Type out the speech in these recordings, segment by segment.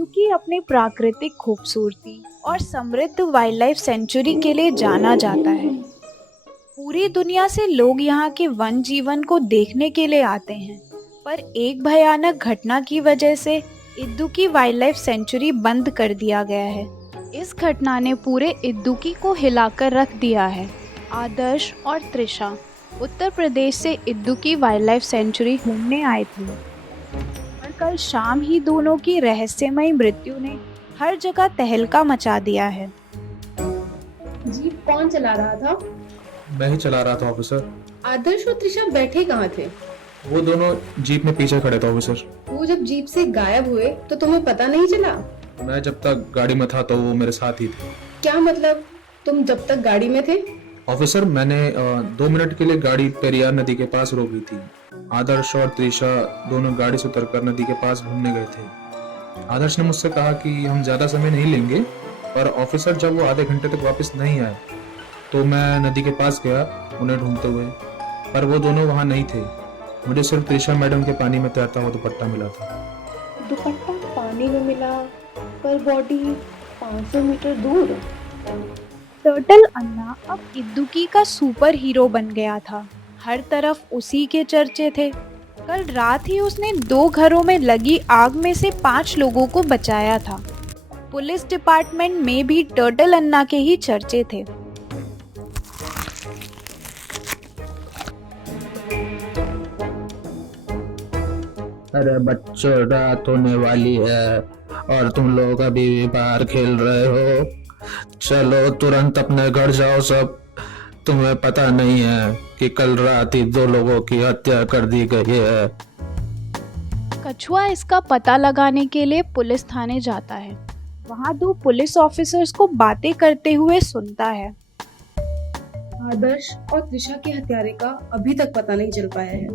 इदुक्की अपनी प्राकृतिक खूबसूरती और समृद्ध वाइल्ड लाइफ सेंचुरी के लिए जाना जाता है। पूरी दुनिया से लोग यहाँ के वन जीवन को देखने के लिए आते हैं, पर एक भयानक घटना की वजह से इदुक्की वाइल्ड लाइफ सेंचुरी बंद कर दिया गया है। इस घटना ने पूरे इदुक्की को हिलाकर रख दिया है। आदर्श और त्रिशा उत्तर प्रदेश से इदुक्की वाइल्ड लाइफ सेंचुरी घूमने आए थे, और कल शाम ही दोनों की रहस्यमयी मृत्यु ने हर जगह तहलका मचा दिया है। जीप कौन चला रहा था? मैं ही चला रहा था ऑफिसर। आदर्श और त्रिशा बैठे कहाँ थे? वो दोनों जीप में पीछे खड़े थे ऑफिसर। वो जब जीप से गायब हुए तो तुम्हें पता नहीं चला? मैं जब तक गाड़ी में था तो वो मेरे साथ ही थे। क्या मतलब, तुम जब तक गाड़ी में थे? ऑफिसर, मैंने 2 मिनट के लिए गाड़ी पेरियार नदी के पास रोक दी थी। आदर्श और त्रिशा दोनों गाड़ी से उतरकर नदी के पास घूमने गए थे। आदर्श ने मुझसे कहा कि हम ज्यादा समय नहीं लेंगे, पर ऑफिसर जब वो आधे घंटे तक वापस नहीं आए तो मैं नदी के पास गया उन्हें ढूंढते हुए, पर वो दोनों वहाँ नहीं थे। मुझे सिर्फ त्रिशा मैडम के पानी में तैरता हुआ दुपट्टा मिला था। दुपट्टा पानी में मिला, पर बॉडी 500 मीटर दूर। टर्टल अन्ना अब इदुक्की का सुपर हीरो बन गया था। हर तरफ उसी के चर्चे थे। कल रात ही उसने 2 घरों में लगी आग में से 5 लोगों को बचाया था। पुलिस डिपार्टमेंट में भी टर्टल अन्ना के ही चर्चे थे। अरे बच्चों, रात होने वाली है और तुम लोग अभी भी बाहर खेल रहे हो। चलो तुरंत अपने घर जाओ सब। तुम्हें पता नहीं है कि कल रात ही 2 लोगों की हत्या कर दी गई है। कछुआ इसका पता लगाने के लिए पुलिस थाने जाता है। वहाँ 2 पुलिस ऑफिसर्स को बातें करते हुए सुनता है। आदर्श और त्रिशा के हत्यारे का अभी तक पता नहीं चल पाया है।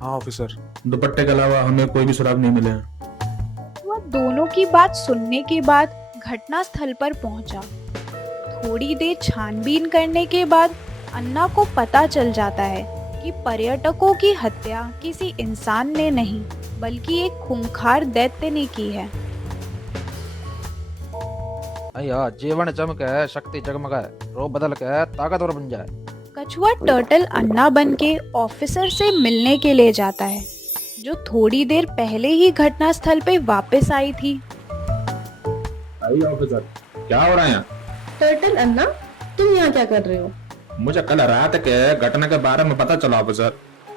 हाँ ऑफिसर, दुपट्टे के अलावा हमें कोई भी सुराग नहीं मिले हैं। वह दोनों की बात सुनने के बाद घटना स्थल पर पहुंचा। थोड़ी देर छानबीन करने के बाद अन्ना को पता चल जाता है कि पर्यटकों की हत्या किसी इंसान ने नहीं बल्कि एक खूंखार दैत्य ने की है। अय्या जीवन चमके, शक्ति जगमगाए, रूप बदल के ताकतवर बन जाए। कछुआ टर्टल अन्ना बन के ऑफिसर से मिलने के लिए जाता है, जो थोड़ी देर पहले ही घटना स्थल पे वापस आई थी। ऑफिसर, क्या हो रहा है यहाँ? टर्टल अन्ना, तुम यहाँ क्या कर रहे हो? मुझे कल रात के घटना के बारे में पता चला ऑफिसर।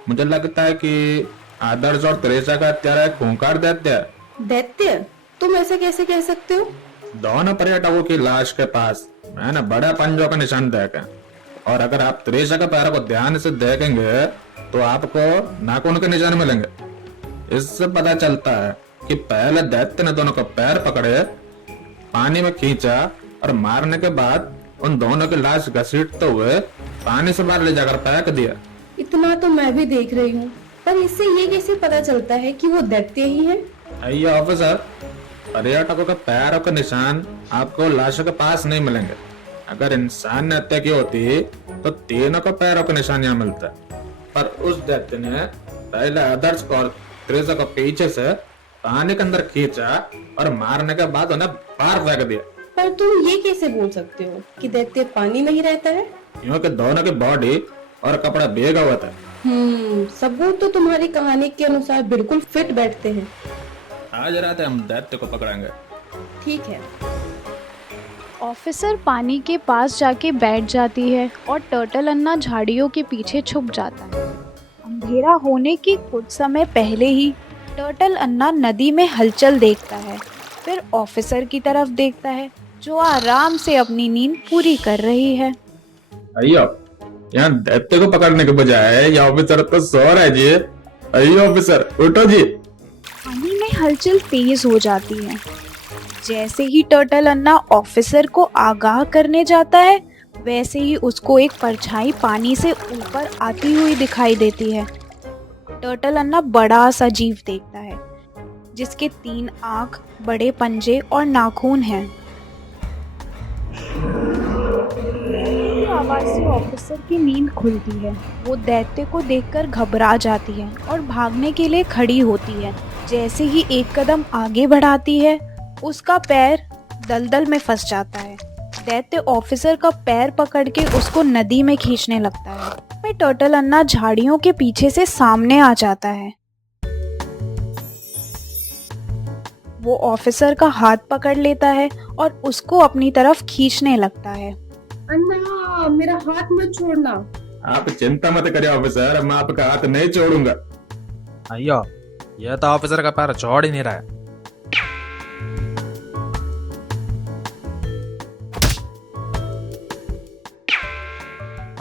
मुझे लगता है कि आदर्श और त्रिशा का हत्यारा एक खूंखार दैत्य है। दैत्य? तुम ऐसे कैसे कह सकते हो? दोनों पर्यटकों की लाश के पास मैंने बड़े पंजों का निशान देखे, और अगर आप त्रिशा के पैरों को ध्यान से देखेंगे तो आपको नाखून के निशान मिलेंगे। इससे पता चलता है कि पहले दैत्य ने दोनों को पैर पकड़े, पानी में खींचा और मारने के बाद उन दोनों की लाश घसीटते हुए पानी से बाहर ले जाकर फेंक दिया। इतना तो मैं भी देख रही हूँ, पर इससे ये कैसे पता चलता है कि वो दैत्य ही है? आइए ऑफिसर, पर्यटकों के पैरों के निशान आपको लाशों के पास नहीं मिलेंगे। अगर इंसान ने हत्या की होती तो तीनों को पैरों के निशान यहाँ मिलता, पर उस दैत्य ने पहले आदर्श को और त्रिशा को पीछे से पानी के अंदर खींचा और मारने के बाद उन्हें बाहर फेंक दिया। पर तुम ये कैसे बोल सकते हो कि दैत्य पानी में ही रहता है? क्योंकि दोनों की बॉडी और कपड़ा भीगा हुआ था। सबूत तो तुम्हारी कहानी के अनुसार बिल्कुल फिट बैठते हैं। आज रात हम दैत्य को पकड़ेंगे। ठीक है। ऑफिसर पानी के पास जाके बैठ जाती है और टर्टल अन्ना झाड़ियों के पीछे छुप जाता है। अंधेरा होने के कुछ समय पहले ही टर्टल अन्ना नदी में हलचल देखता है, फिर ऑफिसर की तरफ देखता है जो आराम से अपनी नींद पूरी कर रही है। अयो, यहाँ दैत्य को पकड़ने के बजाय यह ऑफिसर तो सो रहा है जी। अयो ऑफिसर, उठो जी। पानी में हलचल तेज हो जाती है। जैसे ही टर्टल अन्ना ऑफिसर को आगाह करने जाता है, वैसे ही उसको एक परछाई पानी से ऊपर आती हुई दिखाई देती है। टर्टल अन्ना बड़ा सा जीव देखता है, जिसके 3 आँख, बड़े पंजे और नाखून हैं। आवाज से ऑफिसर की नींद खुलती है। वो दैत्य को देखकर घबरा जाती है और भागने के लिए खड़ी होती है। जैसे ही एक कदम आगे बढ़ाती है, उसका पैर दलदल में फंस जाता है। दैत्य ऑफिसर का पैर पकड़ के उसको नदी में खींचने लगता है। में टर्टल अन्ना झाड़ियों के पीछे से सामने आ जाता है। वो ऑफिसर का हाथ पकड़ लेता है और उसको अपनी तरफ खींचने लगता है। अन्ना, मेरा हाथ मत छोड़ना। आप चिंता मत करिए ऑफिसर, मैं आपका हाथ नहीं छोड़ूंगा। अयो, ये तो ऑफिसर का पैर छोड़ ही नहीं रहा है।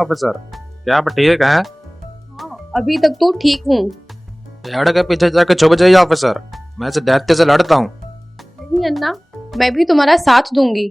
ऑफिसर, क्या आप ठीक हैं? हाँ, अभी तक तो ठीक हूँ। पेड़ के पीछे जाके छुप जाइए ऑफिसर, मैं इस दैत्य से लड़ता हूँ। नहीं अन्ना, मैं भी तुम्हारा साथ दूंगी।